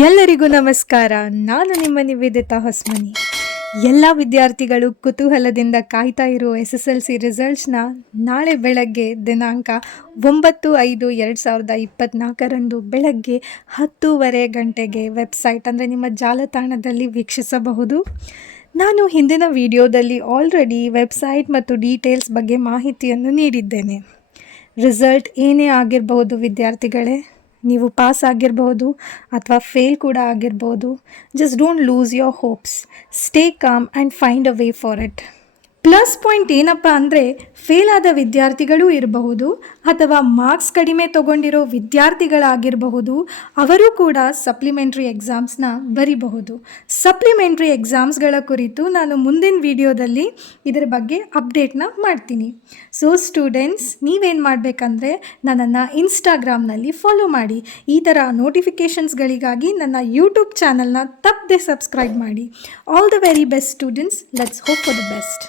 ಎಲ್ಲರಿಗೂ ನಮಸ್ಕಾರ. ನಾನು ನಿಮ್ಮ ನಿವೇದಿತಾ ಹೊಸ್ಮನಿ. ಎಲ್ಲ ವಿದ್ಯಾರ್ಥಿಗಳು ಕುತೂಹಲದಿಂದ ಕಾಯ್ತಾ ಇರುವ SSLC ರಿಸಲ್ಟ್ಸ್ನ ನಾಳೆ ಬೆಳಗ್ಗೆ ದಿನಾಂಕ 9/5/2024 ಬೆಳಗ್ಗೆ 10:30 ಗಂಟೆಗೆ ವೆಬ್ಸೈಟ್ ಅಂದರೆ ನಿಮ್ಮ ಜಾಲತಾಣದಲ್ಲಿ ವೀಕ್ಷಿಸಬಹುದು. ನಾನು ಹಿಂದಿನ ವಿಡಿಯೋದಲ್ಲಿ ಆಲ್ರೆಡಿ ವೆಬ್ಸೈಟ್ ಮತ್ತು ಡೀಟೇಲ್ಸ್ ಬಗ್ಗೆ ಮಾಹಿತಿಯನ್ನು ನೀಡಿದ್ದೇನೆ. ರಿಸಲ್ಟ್ ಏನೇ ಆಗಿರಬಹುದು ವಿದ್ಯಾರ್ಥಿಗಳೇ, ನೀವು ಪಾಸ್ ಆಗಿರಬಹುದು ಅಥವಾ ಫೇಲ್ ಕೂಡ ಆಗಿರ್ಬೋದು. Just don't lose your hopes, stay calm and find a way for it. Plus point ಏನಪ್ಪ ಅಂದರೆ, ಫೇಲ್ ಆದ ವಿದ್ಯಾರ್ಥಿಗಳೂ ಇರಬಹುದು ಅಥವಾ ಮಾರ್ಕ್ಸ್ ಕಡಿಮೆ ತಗೊಂಡಿರೋ ವಿದ್ಯಾರ್ಥಿಗಳಾಗಿರಬಹುದು. ಅವರು ಕೂಡ ಸಪ್ಲಿಮೆಂಟ್ರಿ ಎಕ್ಸಾಮ್ಸ್ನ ಬರಿಬಹುದು. ಸಪ್ಲಿಮೆಂಟ್ರಿ ಎಕ್ಸಾಮ್ಸ್ಗಳ ಕುರಿತು ನಾನು ಮುಂದಿನ ವಿಡಿಯೋದಲ್ಲಿ ಇದರ ಬಗ್ಗೆ ಅಪ್ಡೇಟ್ನ ಮಾಡ್ತೀನಿ. ಸೊ ಸ್ಟೂಡೆಂಟ್ಸ್, ನೀವೇನು ಮಾಡಬೇಕಂದ್ರೆ ನನ್ನನ್ನು ಇನ್ಸ್ಟಾಗ್ರಾಮ್ನಲ್ಲಿ ಫಾಲೋ ಮಾಡಿ. ಈ ಥರ ನೋಟಿಫಿಕೇಷನ್ಸ್ಗಳಿಗಾಗಿ ನನ್ನ ಯೂಟ್ಯೂಬ್ ಚಾನಲ್ನ ತಪ್ಪದೆ ಸಬ್ಸ್ಕ್ರೈಬ್ ಮಾಡಿ. All the very best students. Let's hope for the best.